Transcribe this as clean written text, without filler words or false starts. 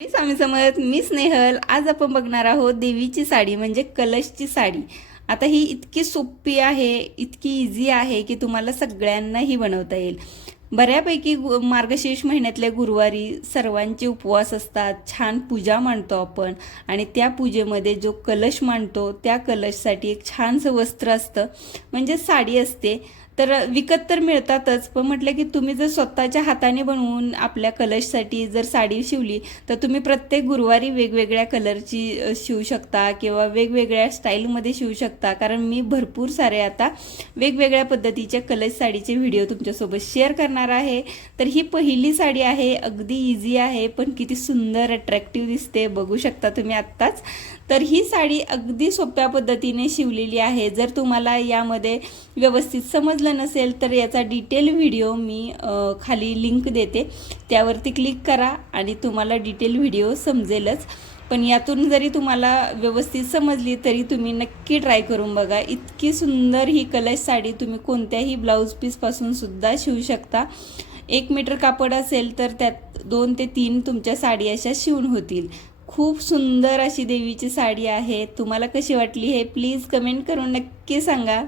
मी स्वामी समर्थ, मी स्नेहल. आज आपण बघणार आहोत देवीची साडी म्हणजे कलशची साडी. आता ही इतकी सोपी आहे, इतकी इझी आहे की तुम्हाला सगळ्यांनाही बनवता येईल. बऱ्यापैकी मार्गशीर्ष महिन्यातल्या गुरुवारी सर्वांचे उपवास असतात, छान पूजा मांडतो आपण आणि त्या पूजेमध्ये जो कलश मांडतो त्या कलशसाठी एक छानसं वस्त्र असतं म्हणजे साडी असते. तर विकत तर मिळतातच, पण म्हटलं की तुम्ही जर स्वतःच्या हाताने बनवून आपल्या कलशसाठी जर साडी शिवली तर तुम्ही प्रत्येक गुरुवारी वेगवेगळ्या कलरची शिवू शकता किंवा वेगवेगळ्या स्टाईलमध्ये शिवू शकता. कारण मी भरपूर सारे आता वेगवेगळ्या पद्धतीच्या कलश साडीचे व्हिडिओ तुमच्यासोबत शेअर करणार आहे. तर ही पहिली साडी आहे, अगदी इझी आहे पण किती सुंदर अट्रॅक्टिव्ह दिसते, बघू शकता तुम्ही आत्ताच. तर ही साडी अगदी सोप्या पद्धतीने शिवलेली आहे. जर तुम्हाला यामध्ये व्यवस्थित समजलं नसेल तर याचा डिटेल व्हिडिओ मी खाली लिंक देते, त्यावरती क्लिक करा आणि तुम्हाला डिटेल व्हिडिओ समजेलच. पण यातून जरी तुम्हाला व्यवस्थित समजली तरी तुम्ही नक्की ट्राय करून बघा. इतकी सुंदर ही कलश साडी तुम्ही कोणत्याही ब्लाऊज पीसपासून सुद्धा शिवू शकता. 1 मीटर कापड असेल तर त्यात 2 ते 3 तुमच्या साडी अशा शिवून होतील. खूप सुंदर अशी देवीची साडी आहे. तुम्हाला कशी वाटली हे प्लीज कमेंट करून नक्की सांगा.